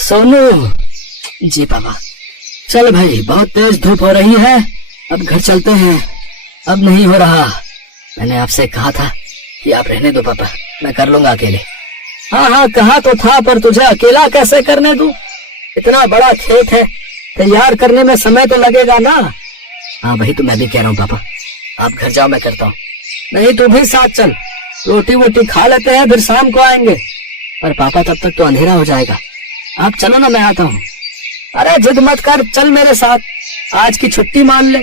सोनू। जी पापा। चल भाई, बहुत तेज धूप हो रही है, अब घर चलते हैं। अब नहीं हो रहा। मैंने आपसे कहा था कि आप रहने दो पापा, मैं कर लूंगा अकेले। हाँ हाँ, कहा तो था, पर तुझे अकेला कैसे करने दूं? इतना बड़ा खेत है, तैयार करने में समय तो लगेगा ना। हाँ वही तो मैं भी कह रहा हूँ पापा, आप घर जाओ, मैं करता हूँ। नहीं तू भी साथ चल, रोटी वोटी खा लेते हैं, फिर शाम को आएंगे। पर पापा तब तक तो अंधेरा हो जाएगा। आप चलो ना, मैं आता हूँ। अरे जिद मत कर, चल मेरे साथ, आज की छुट्टी मान ले।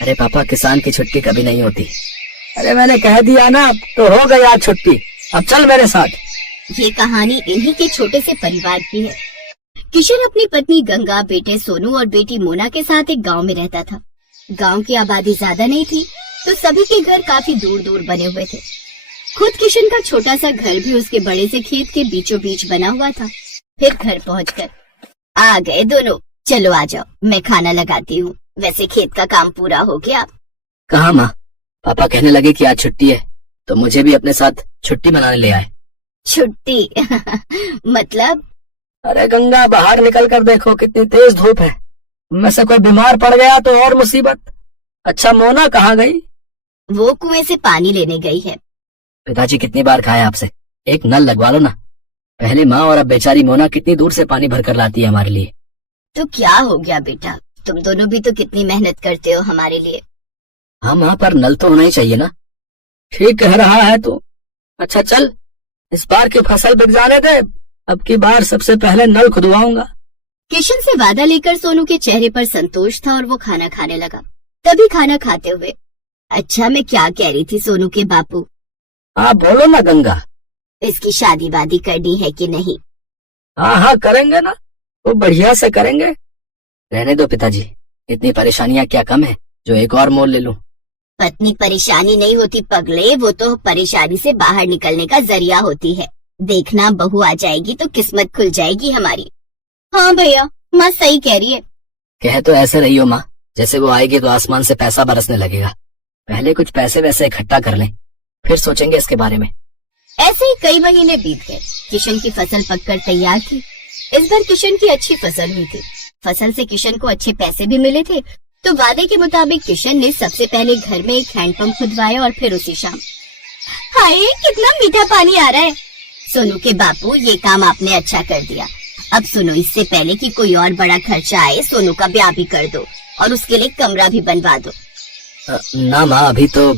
अरे पापा, किसान की छुट्टी कभी नहीं होती। अरे मैंने कह दिया ना, तो हो गई आज छुट्टी, अब चल मेरे साथ। ये कहानी इन्हीं के छोटे से परिवार की है। किशन अपनी पत्नी गंगा, बेटे सोनू और बेटी मोना के साथ एक गांव में रहता था। गांव की आबादी ज्यादा नहीं थी, तो सभी के घर काफी दूर दूर बने हुए थे। खुद किशन का छोटा सा घर भी उसके बड़े से खेत के बीचों बीच बना हुआ था। फिर घर पहुंचकर आ गए दोनों, चलो आ जाओ, मैं खाना लगाती हूँ। वैसे खेत का काम पूरा हो गया? कहाँ माँ, पापा कहने लगे कि आज छुट्टी है, तो मुझे भी अपने साथ छुट्टी मनाने ले आए। छुट्टी? मतलब? अरे गंगा, बाहर निकल कर देखो, कितनी तेज धूप है। उनमें से कोई बीमार पड़ गया तो और मुसीबत। अच्छा मोना कहाँ गई? वो कुएं से पानी लेने गई है। पिताजी कितनी बार कहा है आपसे, एक नल लगवा लो ना। पहले माँ और अब बेचारी मोना कितनी दूर से पानी भर कर लाती है हमारे लिए। तो क्या हो गया बेटा, तुम दोनों भी तो कितनी मेहनत करते हो हमारे लिए। हाँ माँ, पर नल तो होना ही चाहिए ना। ठीक कह रहा है तू। अच्छा चल, इस बार की फसल बिक जाने दे, अब की बार सबसे पहले नल खुदवाऊंगा। किशन से वादा लेकर सोनू के चेहरे पर संतोष था और वो खाना खाने लगा। तभी खाना खाते हुए, अच्छा मैं क्या कह रही थी सोनू के बापू? हाँ बोलो ना गंगा। इसकी शादी वादी करनी है कि नहीं? हाँ हाँ करेंगे ना, वो बढ़िया से करेंगे। रहने दो पिताजी, इतनी परेशानियां क्या कम है जो एक और मोल ले लूं। पत्नी परेशानी नहीं होती पगले, वो तो परेशानी से बाहर निकलने का जरिया होती है। देखना बहू आ जाएगी तो किस्मत खुल जाएगी हमारी। हाँ भैया, माँ सही कह रही है। कह तो ऐसे रही हो माँ, जैसे वो आएगी तो आसमान से पैसा बरसने लगेगा। पहले कुछ पैसे वैसे इकट्ठा कर लें, फिर सोचेंगे इसके बारे में। ऐसे ही कई महीने बीत गए। किशन की फसल पककर तैयार थी। इस बार किशन की अच्छी फसल हुई थी। फसल से किशन को अच्छे पैसे भी मिले थे, तो वादे के मुताबिक किशन ने सबसे पहले घर में एक हैंडपंप खुदवाया और फिर उसी शाम। हाय कितना मीठा पानी आ रहा है। सोनू के बापू, ये काम आपने अच्छा कर दिया। अब सुनो, इससे पहले कि कोई और बड़ा खर्चा आए, सोनू का ब्याह भी कर दो और उसके लिए कमरा भी बनवा दो। ना माँ, अभी तो।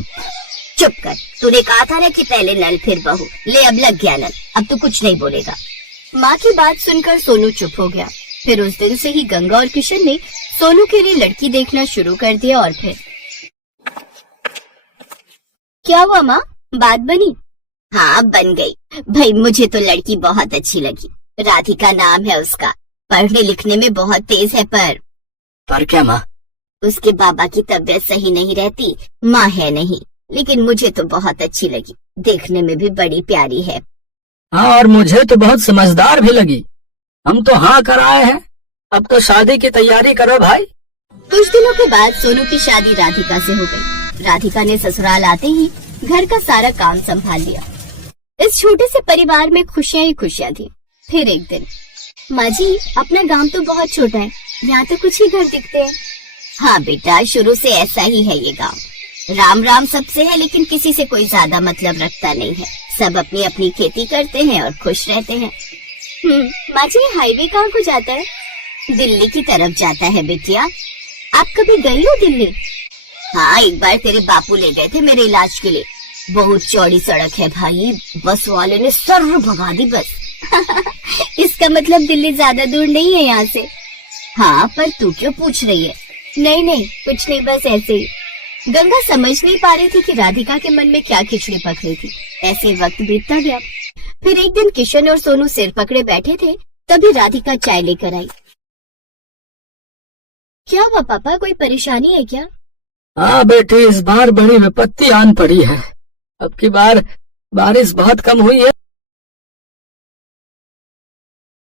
चुप कर, तूने कहा था ना कि पहले नल फिर बहू। ले अब लग गया नल, अब तू कुछ नहीं बोलेगा। माँ की बात सुनकर सोनू चुप हो गया। फिर उस दिन से ही गंगा और किशन ने सोनू के लिए लड़की देखना शुरू कर दिया। और फिर क्या हुआ माँ, बात बनी? हाँ बन गई भाई, मुझे तो लड़की बहुत अच्छी लगी। राधिका नाम है उसका, पढ़ने लिखने में बहुत तेज है। पर क्या माँ? उसके बाबा की तबीयत सही नहीं रहती, माँ है नहीं, लेकिन मुझे तो बहुत अच्छी लगी। देखने में भी बड़ी प्यारी है। हाँ, और मुझे तो बहुत समझदार भी लगी। हम तो हाँ कर आए हैं, अब तो शादी की तैयारी करो भाई। कुछ दिनों के बाद सोनू की शादी राधिका से हो गई। राधिका ने ससुराल आते ही घर का सारा काम संभाल लिया। इस छोटे से परिवार में खुशियां ही खुशियां थी। फिर एक दिन, माँ जी अपना गांव तो बहुत छोटा है, यहाँ तो कुछ ही घर दिखते हैं। हाँ बेटा, शुरू से ऐसा ही है ये गांव। राम राम सबसे है, लेकिन किसी से कोई ज्यादा मतलब रखता नहीं है। सब अपनी अपनी खेती करते हैं और खुश रहते हैं। माँ जी, हाईवे कहाँ को जाता है? दिल्ली की तरफ जाता है बेटिया। आप कभी गई हो दिल्ली? हाँ, एक बार तेरे बापू ले गए थे मेरे इलाज के लिए। बहुत चौड़ी सड़क है भाई, बस वाले ने सर भगा दी बस। इसका मतलब दिल्ली ज्यादा दूर नहीं है यहाँ से। हाँ, पर तू क्यों पूछ रही है? नहीं नहीं, कुछ नहीं, बस ऐसे ही। गंगा समझ नहीं पा रही थी कि राधिका के मन में क्या खिचड़ी पक रही थी। ऐसे वक्त बीतता गया। फिर एक दिन किशन और सोनू सिर पकड़े बैठे थे, तभी राधिका चाय लेकर आई। क्या हुआ पापा, कोई परेशानी है क्या? हाँ बेटी, इस बार बड़ी विपत्ति आन पड़ी है। अब की बार बारिश बहुत कम हुई है।